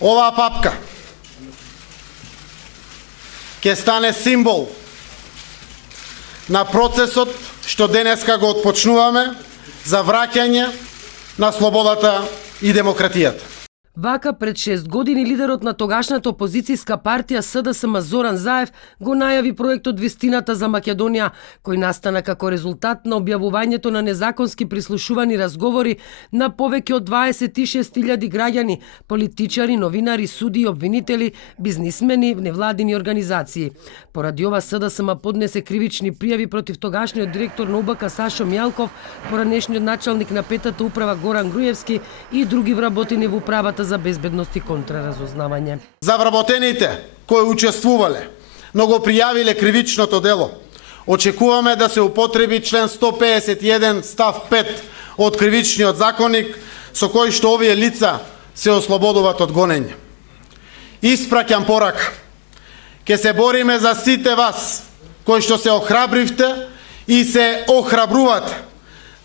Оваа папка ќе стане символ на процесот што денеска го отпочнуваме за враќање на слободата и демократијата. Вака пред 6 години лидерот на тогашната опозицијска партија СДСМ Зоран Заев го најави проектот Вистината за Македонија, кој настана како резултат на објавувањето на незаконски прислушувани разговори на повеќе од 26.000 граѓани, политичари, новинари, суди, обвинители, бизнисмени, невладини организации. Поради ова СДСМ поднесе кривични пријави против тогашниот директор на УБК Сашо Мјалков, поранешниот началник на петата управа Горан Груевски и други вработени во управата за безбедност и контраразузнавање. За вработените кои учествувале, но го пријавиле кривичното дело, очекуваме да се употреби член 151 став 5 од кривичниот законник, со кој што овие лица се ослободуваат од гонење. Испраќам порака. Ке се бориме за сите вас кои што се охрабривте и се охрабрувате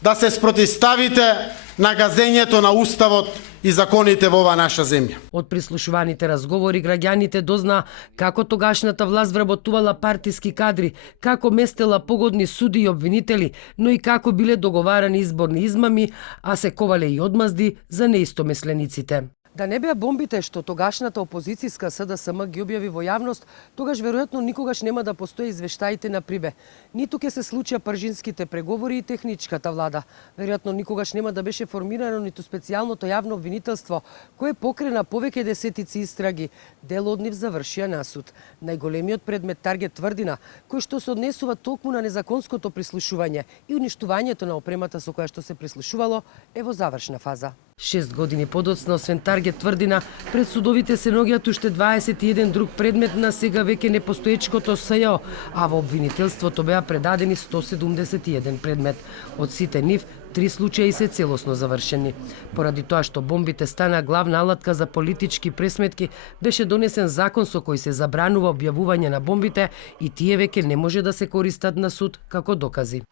да се спротивставите на газењето на уставот и законите во оваа наша земја. Од прислушуваните разговори граѓаните дознаа како тогашната власт вработувала партиски кадри, како местела погодни суди и обвинители, но и како биле договарани изборни измами, а се ковале и одмазди за неистомислениците. Да не беа бомбите што тогашната опозицијска СДСМ ги објави во јавност, тогаш веројатно никогаш нема да постои извештаите на Прибе. Ниту ќе се случија пржинските преговори и техничката влада. Веројатно никогаш нема да беше формирано ниту специјалното јавно обвинителство, кое покрена повеќе десетици истраги. Дел од нив завршија на суд. Најголемиот предмет Таргет Тврдина, кој што се однесува токму на незаконското прислушување и уништувањето на опремата со која што се прислушувало, е во завршна фаза. 6 години подоцна, освен Таргет Тврдина, пред судовите се наоѓаат уште 21 друг предмет на сега веќе непостоечкото СЈО, а во обвинителството беа предадени 171 предмет. Од сите нив, 3 случаи се целосно завршени. Поради тоа што бомбите стана главна алатка за политички пресметки, беше донесен закон со кој се забранува објавување на бомбите и тие веќе не може да се користат на суд како докази.